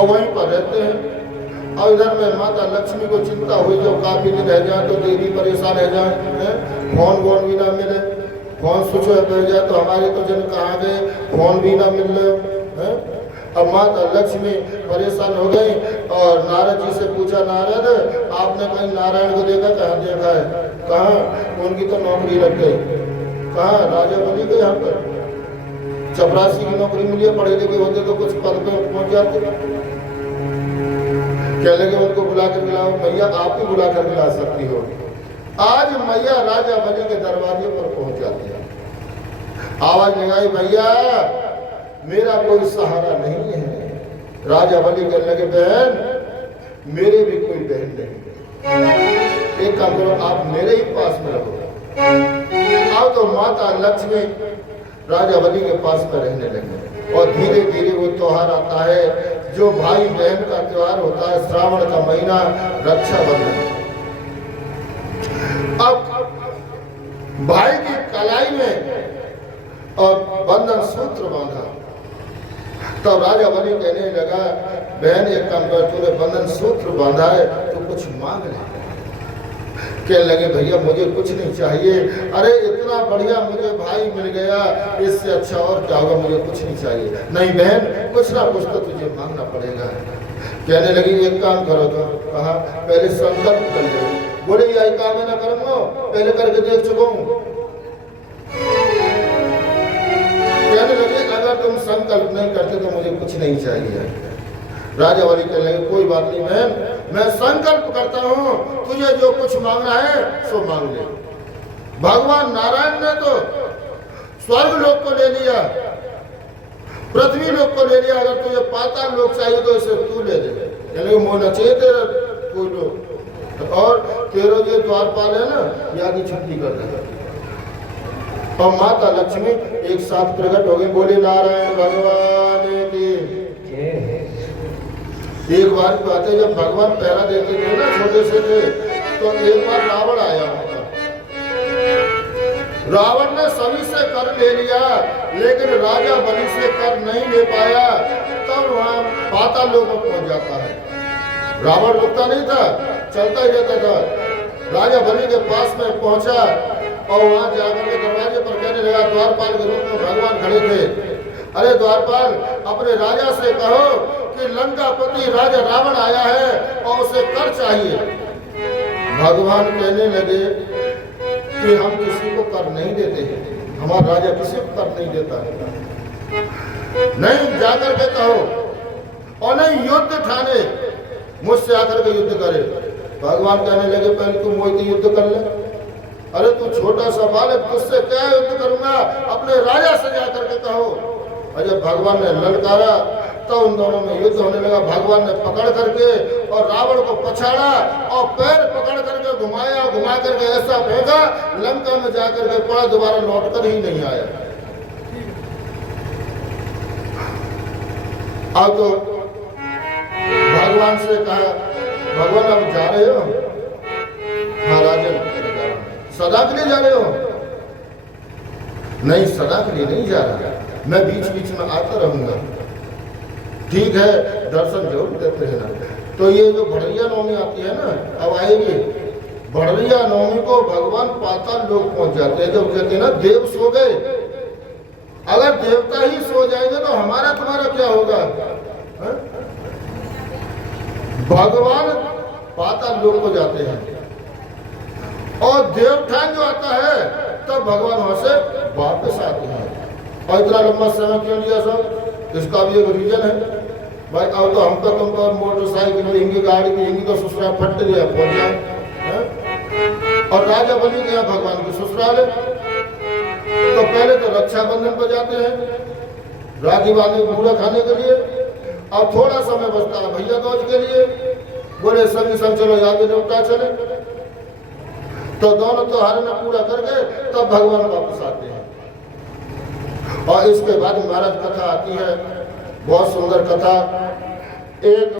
और वहीं पर रहते हैं। और इधर में माता लक्ष्मी को चिंता हुई, जब काफी दिन रह जाए तो देवी परेशान रह जाए, फोन वोन भी ना मिले, फोन स्विच ऑफ रह जाए तो हमारे तो जन कहाँ गए, फोन भी ना मिल रहे। अब माता लक्ष्मी परेशान हो गई और नारद जी से पूछा, नारद आपने कहीं नारायण को देखा? कहाँ देखा है? कहाँ? उनकी तो नौकरी लग गई। कहाँ? राजा बनी के यहाँ पर चपरासी की नौकरी मिली है, पढ़े लिखे होते तो कुछ पद पे पहुंच जाते। कह लगे उनको बुला कर मिलाओ। मैया आप ही बुला कर मिला सकती हो। आज मैया राजा बलि के दरवाजे पर पहुंच जाती है, आवाज लगाई, भैया मेरा कोई सहारा नहीं है। राजा बलि कहने लगे, बहन मेरे भी कोई बहन नहीं, एक काम करो आप मेरे ही पास में रहो। अब तो माता लक्ष्मी राजा बलि के पास में रहने लगे और धीरे धीरे वो त्योहार आता है जो भाई बहन का त्योहार होता है, श्रावण का महीना, रक्षाबंधन। अब भाई की कलाई में और बंधन सूत्र बांधा, तब राजा बलि कहने लगा, बहन एक काम कर, तूने बंधन सूत्र बांधा है तो कुछ मांग ले। कहने लगे, भैया मुझे कुछ नहीं चाहिए, अरे इतना बढ़िया मुझे भाई मिल गया, इससे अच्छा और क्या होगा, मुझे कुछ नहीं चाहिए। नहीं बहन, कुछ ना कुछ तो तुझे मांगना पड़ेगा। कहने लगी, एक काम करो तो। कहा, पहले संकल्प कर लो। बोले, यही काम मैं ना करूंगा, पहले करके देख चुका हूं। कहने लगे, अगर तुम संकल्प नहीं करते तो मुझे कुछ नहीं चाहिए। राजा बलि कहने लगे, कोई बात नहीं बहन, मैं संकल्प करता हूँ, तुझे जो कुछ मांगना है सो मांग ले। भगवान नारायण ने तो स्वर्ग लोक को ले लिया, पृथ्वी लोक को ले लिया, अगर तुझे पाताल लोक चाहिए तो इसे तू ले दे। कहने लगे, मोह न चाहिए तेरा कोई लोग, और तेरा जो द्वारपाल है ना, याद छुट्टी कर दे। और माता लक्ष्मी एक साथ प्रकट हो गई, बोले नारायण भगवान की। एक बार की बात है, जब भगवान पहरा देते थे ना, छोटे से थे, तो एक बार रावण आया। रावण ने सभी से कर ले लिया, लेकिन राजा बलि से कर नहीं ले पाया। तब वहां पाताल लोक में पहुंच जाता है। रावण रुकता नहीं था, चलता ही रहता था। राजा बलि के पास में पहुंचा और वहां जाकर के दरवाजे पर कहने लगा, द्वारपाल के रूप में भगवान खड़े थे, अरे द्वारपाल, अपने राजा से कहो कि लंकापति राजा रावण आया है और उसे कर चाहिए। भगवान कहने लगे कि हम किसी को कर नहीं देते, हमारा राजा किसी को कर नहीं देता। नहीं, जाकर के कहो, और नहीं युद्ध ठाने, मुझसे आकर के युद्ध करे। भगवान कहने लगे, पहले तुम मुझसे युद्ध कर ले। अरे तू छोटा सा बालक, तुझसे क्या युद्ध करूंगा, अपने राजा से जाकर के कहो। और जब भगवान ने ललकारा तो उन दोनों में युद्ध होने लगा। भगवान ने पकड़ करके और रावण को पछाड़ा और पैर पकड़ करके घुमाया, घुमा करके ऐसा फेंका, लंका में जाकर के पड़ा, दोबारा लौटकर ही नहीं आया। अब तो भगवान से कहा, भगवान अब जा रहे हो? हाँ राजन, सदा के लिए जा रहे हो? नहीं, सदा के लिए नहीं जा रहा, मैं बीच बीच में आता रहूंगा। ठीक है, दर्शन जरूर देते हैं ना। तो ये जो भड़ैया नवमी आती है ना, अब आएगी भड़ैया नवमी को, भगवान पाताल लोक पहुंच जाते हैं। जब कहते हैं ना, देव सो गए, अगर देवता ही सो जाएंगे तो हमारा तुम्हारा क्या होगा? हा? भगवान पाताल लोक को जाते हैं और देवठान जो आता है तब भगवान वहां से वापस आते हैं। और इतना लंबा समय क्यों लिया सब? इसका भी एक रीजन है भाई। अब तो हमको तुमको मोटरसाइकिल, इनकी गाड़ी की, इनकी तो ससुराल फट लिया, पहुंच जाए। और राजा बलि के यहाँ भगवान की ससुराल है। तो पहले तो रक्षाबंधन पर जाते हैं, राखी बांधे पूरा खाने के लिए। अब थोड़ा समय बचता है भैया दूज के लिए, बोले संग संग चलो आगे निपटा चले। तो दोनों त्योहार में पूरा करके तब भगवान वापस आते हैं। और इसके बाद महाराज कथा आती है, बहुत सुंदर कथा। एक